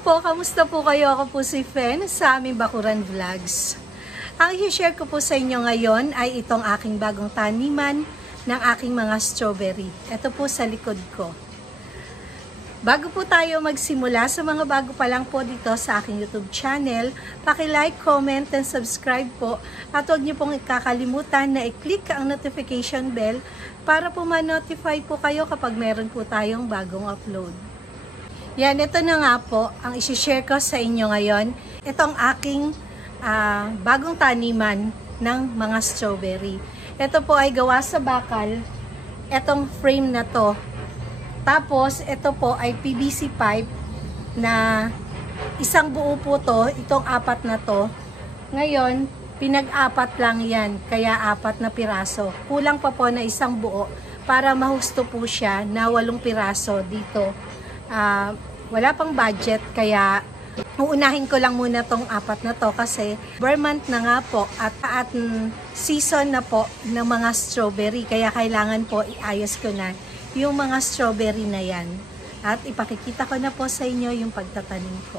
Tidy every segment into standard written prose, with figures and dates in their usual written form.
po, kamusta po kayo? Ako po si Fen sa aming Bakuran Vlogs. Ang i-share ko po sa inyo ngayon ay itong aking bagong taniman ng aking mga strawberry. Ito po sa likod ko. Bago po tayo magsimula, sa mga bago pa lang po dito sa aking YouTube channel, paki-like, comment, and subscribe po. At huwag niyo pong ikakalimutan na i-click ang notification bell para po ma-notify po kayo kapag meron po tayong bagong upload. Yan, ito na nga po ang isi-share ko sa inyo ngayon. Itong aking bagong taniman ng mga strawberry. Ito po ay gawa sa bakal. Itong frame na to. Tapos, ito po ay PVC pipe na isang buo po to, itong apat na to. Ngayon, pinag-apat lang yan, kaya 4 na piraso. Kulang pa po na isang buo para mahusto po siya na 8 piraso dito. Wala pang budget, kaya uunahin ko lang muna tong 4 na to kasi bare month na nga po at season na po ng mga strawberry, kaya kailangan po iayos ko na yung mga strawberry na yan. At ipakikita ko na po sa inyo yung pagtatanim ko.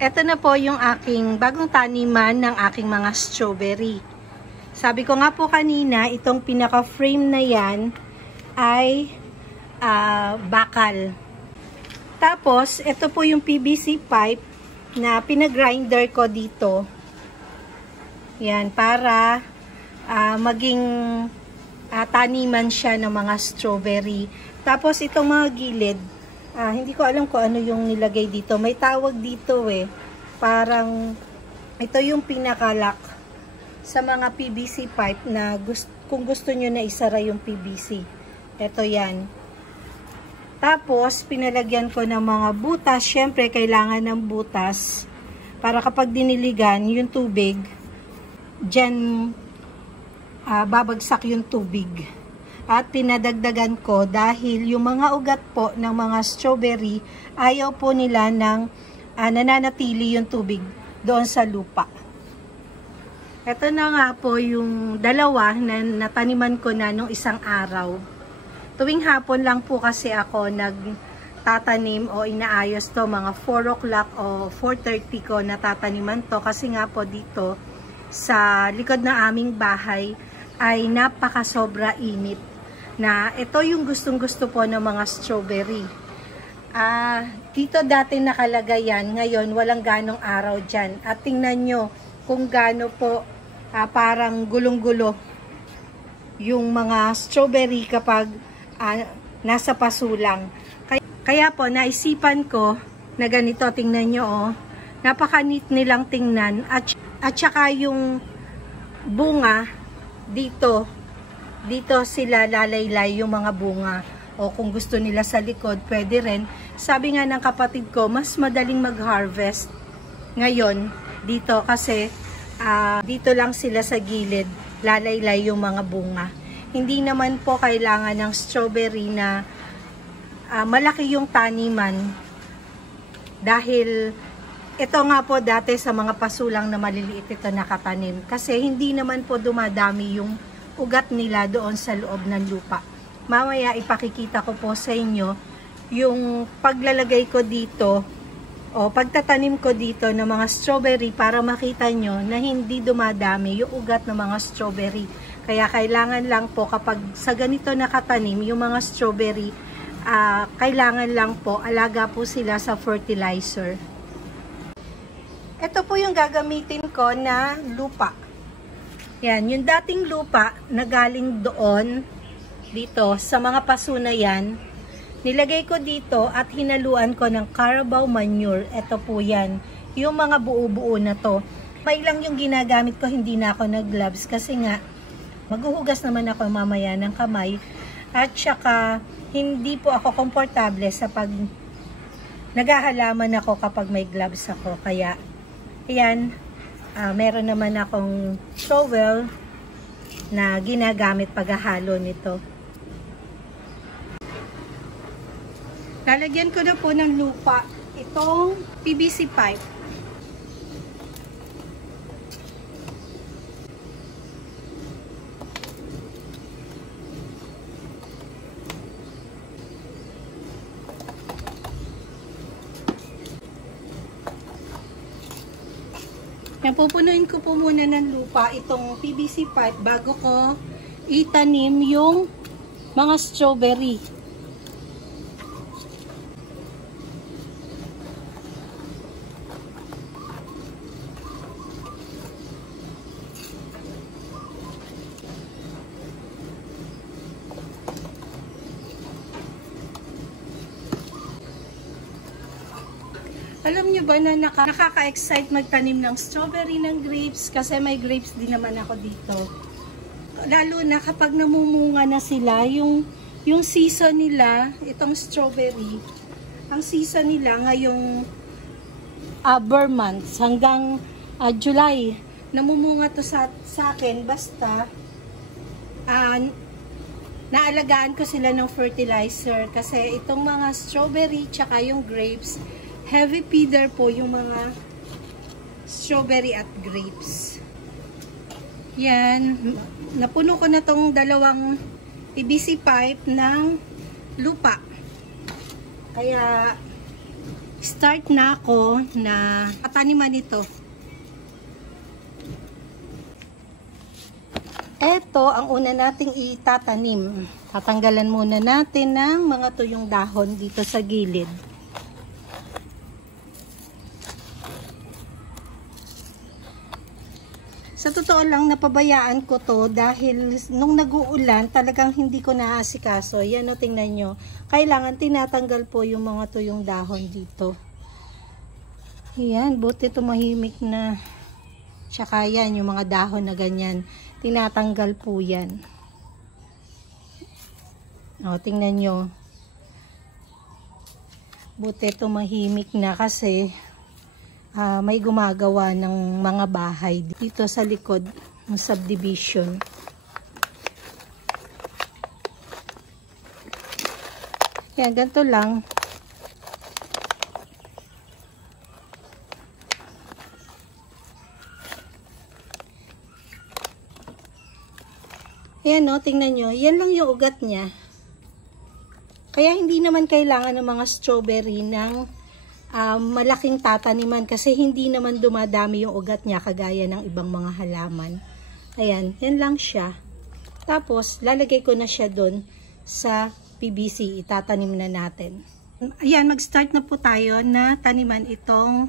Ito na po yung aking bagong taniman ng aking mga strawberry. Sabi ko nga po kanina, itong pinaka-frame na yan ay bakal. Tapos, ito po yung PVC pipe na pinag-grinder ko dito. Yan, para maging taniman siya ng mga strawberry. Tapos itong mga gilid, hindi ko alam kung ano yung nilagay dito. May tawag dito parang ito yung pinaka-lock sa mga PVC pipe na kung gusto nyo na isara yung PVC. Ito yan. Tapos pinalagyan ko ng mga butas. Syempre kailangan ng butas para kapag diniligan yung tubig, dyan babagsak yung tubig. At pinadagdagan ko dahil yung mga ugat po ng mga strawberry, ayaw po nila ng nananatili yung tubig doon sa lupa. Ito na nga po yung dalawa na nataniman ko na nung isang araw. Tuwing hapon lang po kasi ako nagtatanim o inaayos to, mga 4 o'clock o 4:30 ko natataniman to kasi nga po dito sa likod ng aming bahay ay napaka-sobra init na ito yung gustong-gusto po ng mga strawberry. Dito dati nakalagay yan, ngayon walang ganong araw dyan. At tingnan nyo kung gaano po parang gulong-gulo yung mga strawberry kapag nasa pasulang. Kaya po naisipan ko na ganito, tingnan nyo napaka-neat nilang tingnan at saka yung bunga dito sila lalaylay yung mga bunga, o kung gusto nila sa likod pwede rin. Sabi nga ng kapatid ko, mas madaling mag-harvest ngayon dito kasi dito lang sila sa gilid lalaylay yung mga bunga. Hindi naman po kailangan ng strawberry na malaki yung taniman, dahil ito nga po dati sa mga pasulang na maliliit ito nakatanim. Kasi hindi naman po dumadami yung ugat nila doon sa loob ng lupa. Mamaya ipakikita ko po sa inyo yung paglalagay ko dito o pagtatanim ko dito ng mga strawberry para makita nyo na hindi dumadami yung ugat ng mga strawberry. Kaya kailangan lang po kapag sa ganito nakatanim yung mga strawberry, kailangan lang po alaga po sila sa fertilizer. Ito po yung gagamitin ko na lupa. Yan, yung dating lupa na galing doon, dito, sa mga paso na yan, nilagay ko dito at hinaluan ko ng Carabao manure. Ito po yan, yung mga buo-buo na to. May lang yung ginagamit ko, hindi na ako nag-gloves kasi nga, maghuhugas naman ako mamaya ng kamay. At saka, hindi po ako komportable sa pag naghahalaman ako kapag may gloves ako. Kaya, ayan, meron naman akong trowel na ginagamit paghahalo nito. Lalagyan ko na po ng lupa itong PVC pipe. Yan, pupunuin ko po muna ng lupa itong PVC pipe bago ko itanim yung mga strawberry. Alam nyo ba na nakaka-excite magtanim ng strawberry, ng grapes? Kasi may grapes din naman ako dito. Lalo na kapag namumunga na sila, yung season nila, itong strawberry, ang season nila ngayong Burr months hanggang July. Namumunga to sa akin basta naalagaan ko sila ng fertilizer. Kasi itong mga strawberry tsaka yung grapes, heavy feeder po yung mga strawberry at grapes. Yan. Napuno ko na tong dalawang PVC pipe ng lupa. Kaya, start na ako na pataniman ito. Ito ang una nating itatanim. Tatanggalan muna natin ng mga tuyong dahon dito sa gilid. Sa totoo lang, napabayaan ko to dahil nung nag-uulan, talagang hindi ko naasikaso. Yan o, tingnan nyo. Kailangan tinatanggal po yung mga tuyong dahon dito. Yan, buti tumahimik na. Tsaka yan, yung mga dahon na ganyan. Tinatanggal po yan. O, tingnan nyo. Buti tumahimik na kasi may gumagawa ng mga bahay dito sa likod ng subdivision. Yan, ganito lang. Yan o, tingnan nyo. Yan lang yung ugat niya. Kaya hindi naman kailangan ng mga strawberry ng malaking tataniman kasi hindi naman dumadami yung ugat niya kagaya ng ibang mga halaman. Ayan, yan lang siya. Tapos, lalagay ko na siya doon sa PVC. Itatanim na natin. Ayan, mag-start na po tayo na taniman itong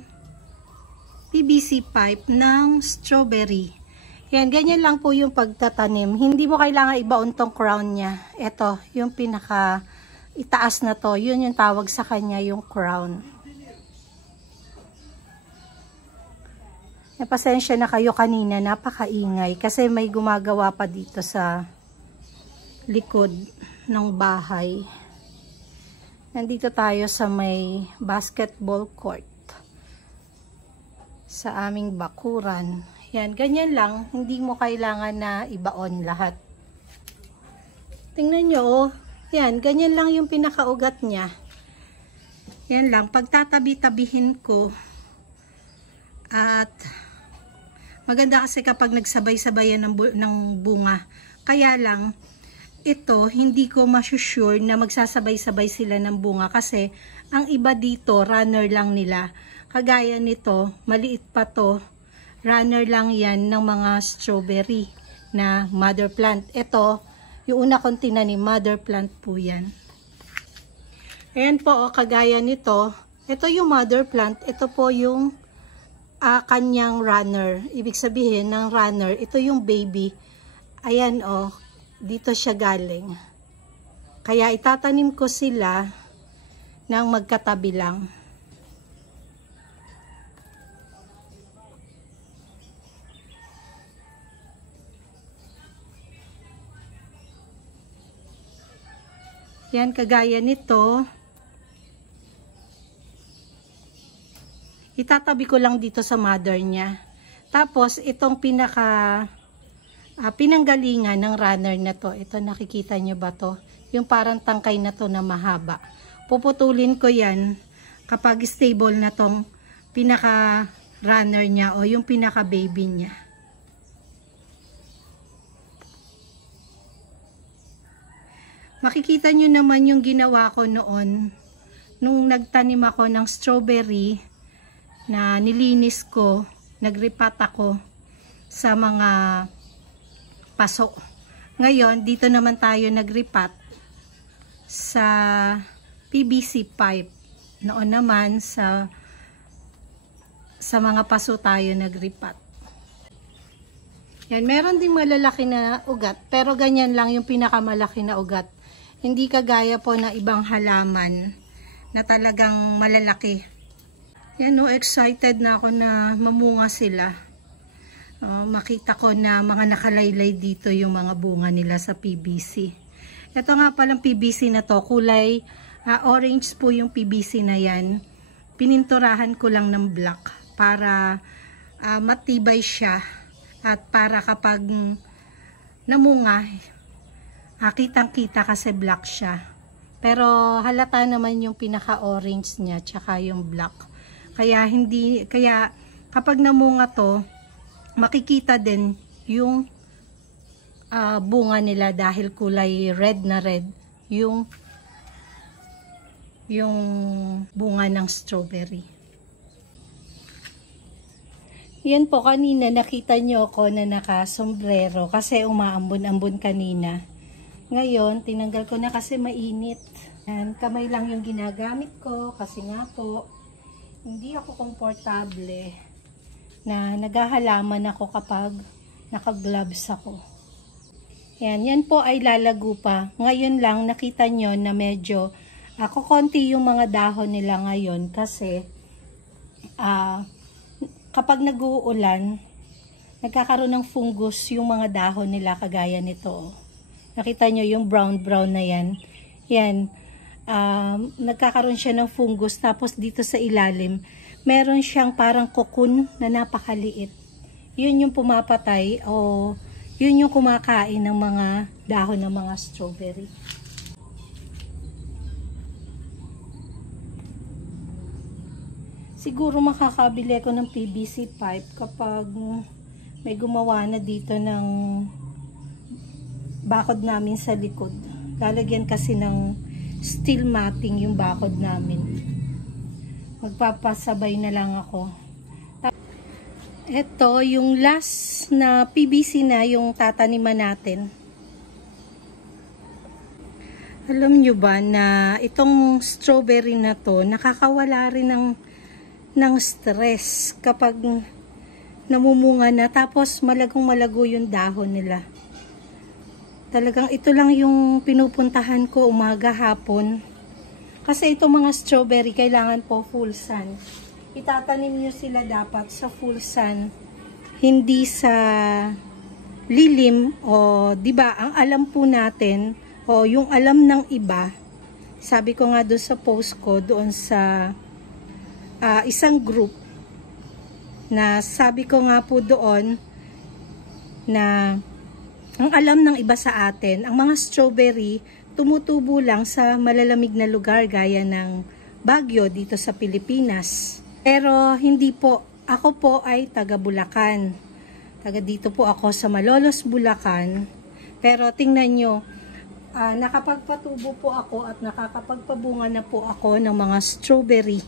PVC pipe ng strawberry. Yan, ganyan lang po yung pagtatanim. Hindi mo kailangan ibaon tong crown niya. Ito, yung pinaka itaas na to. Yun yung tawag sa kanya, yung crown. Pasensya na kayo kanina, napakaingay kasi may gumagawa pa dito sa likod ng bahay. Nandito tayo sa may basketball court sa aming bakuran. Yan, ganyan lang, hindi mo kailangan na ibaon lahat. Tingnan nyo, oh. Yan, ganyan lang yung pinakaugat niya. Yan lang, pagtatabi-tabihin ko at maganda kasi kapag nagsabay-sabayan ng bunga. Kaya lang, ito, hindi ko masusure na magsasabay-sabay sila ng bunga kasi ang iba dito, runner lang nila. Kagaya nito, maliit pa to, runner lang yan ng mga strawberry na mother plant. Ito, yung una kong tinanim, mother plant po yan. Ayan po, kagaya nito, ito yung mother plant, ito po yung kanyang runner. Ibig sabihin ng runner, ito yung baby. Ayan o, dito siya galing. Kaya itatanim ko sila ng magkatabi lang. Yan, kagaya nito. Itatabi ko lang dito sa mother niya. Tapos, itong pinanggalingan ng runner na to. Ito, nakikita nyo ba to? Yung parang tangkay na to na mahaba. Puputulin ko yan kapag stable na tong pinaka-runner niya o yung pinaka-baby niya. Makikita nyo naman yung ginawa ko noon nung nagtanim ako ng strawberry na nilinis ko, nagripat ako sa mga paso. Ngayon, dito naman tayo nagripat sa PVC pipe. Noon naman sa mga paso tayo nagripat. Yan, meron ding malalaki na ugat, pero ganyan lang yung pinakamalaki na ugat. Hindi kagaya po ng ibang halaman na talagang malalaki. Yan, no, excited na ako na mamunga sila. Makita ko na mga nakalaylay dito yung mga bunga nila sa PVC. Ito nga palang PVC na to, kulay orange po yung PVC na yan. Pininturahan ko lang ng black para matibay siya. At para kapag namunga, kitang-kita kasi black siya. Pero halata naman yung pinaka-orange niya, tsaka yung black. Kaya kapag namunga to, makikita din yung bunga nila dahil kulay red na red yung bunga ng strawberry. Yan po, kanina nakita nyo ako na naka-sombrero kasi umaambon-ambon kanina. Ngayon, tinanggal ko na kasi mainit. Yan, kamay lang yung ginagamit ko kasi nga po, hindi ako komportable na naghahalaman ako kapag naka-gloves ako. Yan po ay lalago pa. Ngayon lang nakita nyo na medyo kukonti yung mga dahon nila ngayon kasi kapag nag-uulan, nagkakaroon ng fungus yung mga dahon nila kagaya nito. Nakita nyo yung brown na yan. Yan. Nagkakaroon siya ng fungus. Tapos dito sa ilalim, meron siyang parang cocoon na napakaliit. Yun yung pumapatay o yun yung kumakain ng mga dahon ng mga strawberry. Siguro makakabili ako ng PVC pipe kapag may gumawa na dito ng bakod namin sa likod. Lalagyan kasi ng steel matting yung bakod namin. Magpapasabay na lang ako. Ito, yung last na PVC na yung tataniman natin. Alam nyo ba na itong strawberry na to, nakakawala rin ng stress kapag namumunga na tapos malagong malago yung dahon nila. Talagang ito lang yung pinupuntahan ko umaga hapon. Kasi itong mga strawberry kailangan po full sun. Itatanim nyo sila dapat sa full sun. Hindi sa lilim o 'di ba? Ang alam po natin o yung alam ng iba. Sabi ko nga doon sa post ko doon sa isang group na sabi ko nga po doon na ang alam ng iba sa atin, ang mga strawberry tumutubo lang sa malalamig na lugar gaya ng Baguio dito sa Pilipinas. Pero hindi po, ako po ay taga Bulacan. Taga dito po ako sa Malolos, Bulacan. Pero tingnan nyo, nakapagpatubo po ako at nakakapagpabunga na po ako ng mga strawberry.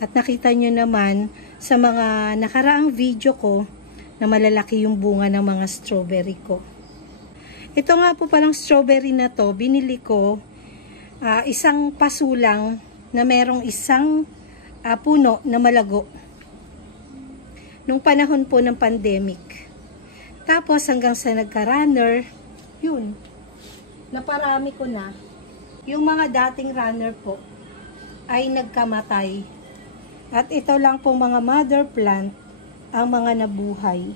At nakita nyo naman sa mga nakaraang video ko na malalaki yung bunga ng mga strawberry ko. Ito nga po palang strawberry na to, binili ko isang pasulang na merong isang puno na malago. Nung panahon po ng pandemic. Tapos hanggang sa nagka-runner, yun, naparami ko na. Yung mga dating runner po ay nagkamatay. At ito lang po mga mother plant ang mga nabuhay.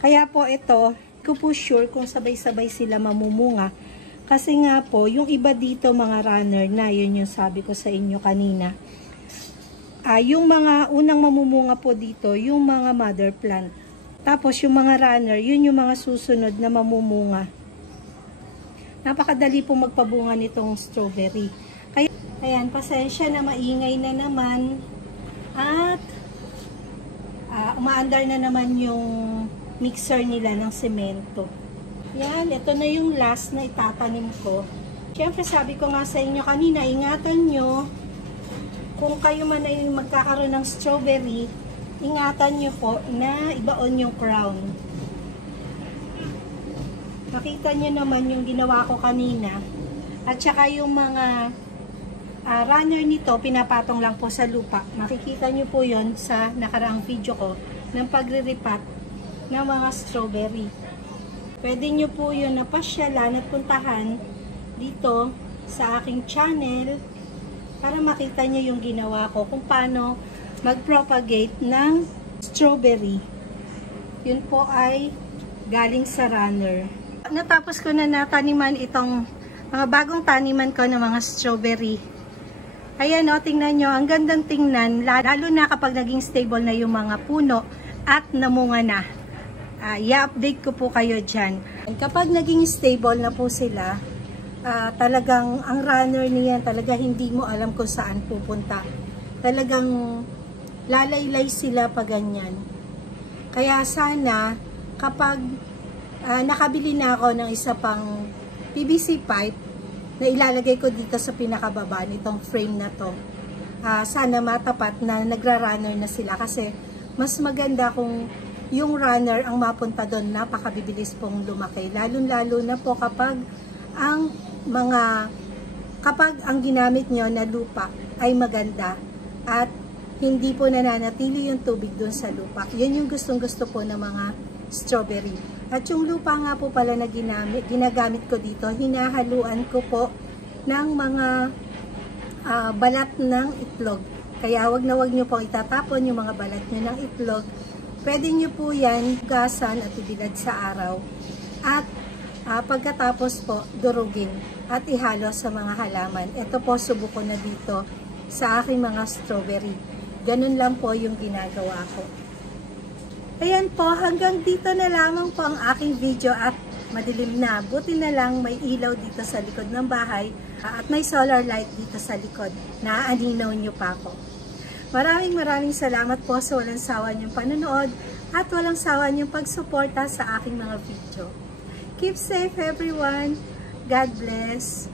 Kaya po ito, ko po sure kung sabay-sabay sila mamumunga. Kasi nga po, yung iba dito mga runner na, yun yung sabi ko sa inyo kanina. Yung mga unang mamumunga po dito, yung mga mother plant. Tapos yung mga runner, yun yung mga susunod na mamumunga. Napakadali po magpabunga nitong strawberry. Ayan, pasensya na maingay na naman. At umaandar na naman yung mixer nila ng semento. Yan, ito na yung last na itatanim ko. Siyempre sabi ko nga sa inyo kanina, ingatan nyo kung kayo man ay magkakaroon ng strawberry, ingatan nyo po na ibaon yung crown. Nakita nyo naman yung ginawa ko kanina. At saka yung mga runner nito, pinapatong lang po sa lupa. Makikita nyo po yon sa nakaraang video ko ng pagre-repat ng mga strawberry. Pwede nyo po yun napasyalan at puntahan dito sa aking channel para makita nyo yung ginawa ko kung paano mag-propagate ng strawberry. Yun po ay galing sa runner. Natapos ko na nataniman itong mga bagong taniman ko ng mga strawberry. Ayan o, tingnan nyo, ang gandang tingnan, lalo na kapag naging stable na yung mga puno at namunga na. I-update ko po kayo dyan. Kapag naging stable na po sila, talagang ang runner niyan, talaga hindi mo alam kung saan pupunta. Talagang lalaylay sila pag ganyan. Kaya sana, kapag nakabili na ako ng isa pang PVC pipe na ilalagay ko dito sa pinakababa nitong frame na to, sana matapat na nagra-runner na sila kasi mas maganda kung yung runner ang mapunta doon, napakabibilis pong lumaki, lalo na po kapag ang ginamit nyo na lupa ay maganda at hindi po nananatili yung tubig doon sa lupa. Yan yung gustong-gusto po ng mga strawberry. At yung lupa nga po pala na ginagamit ko dito, hinahaluan ko po ng mga balat ng itlog. Kaya wag nyo po itatapon yung mga balat nyo ng itlog. Pwede nyo po yan gasan at ibilad sa araw. At pagkatapos po, durugin at ihalo sa mga halaman. Ito po, subuko na dito sa aking mga strawberry. Ganun lang po yung ginagawa ko. Ayan po, hanggang dito na lamang po ang aking video at madilim na. Buti na lang may ilaw dito sa likod ng bahay at may solar light dito sa likod. Naaninaw nyo pa ako. Maraming salamat po sa walang sawa niyong panonood at walang sawa niyong pagsuporta sa aking mga video. Keep safe everyone. God bless.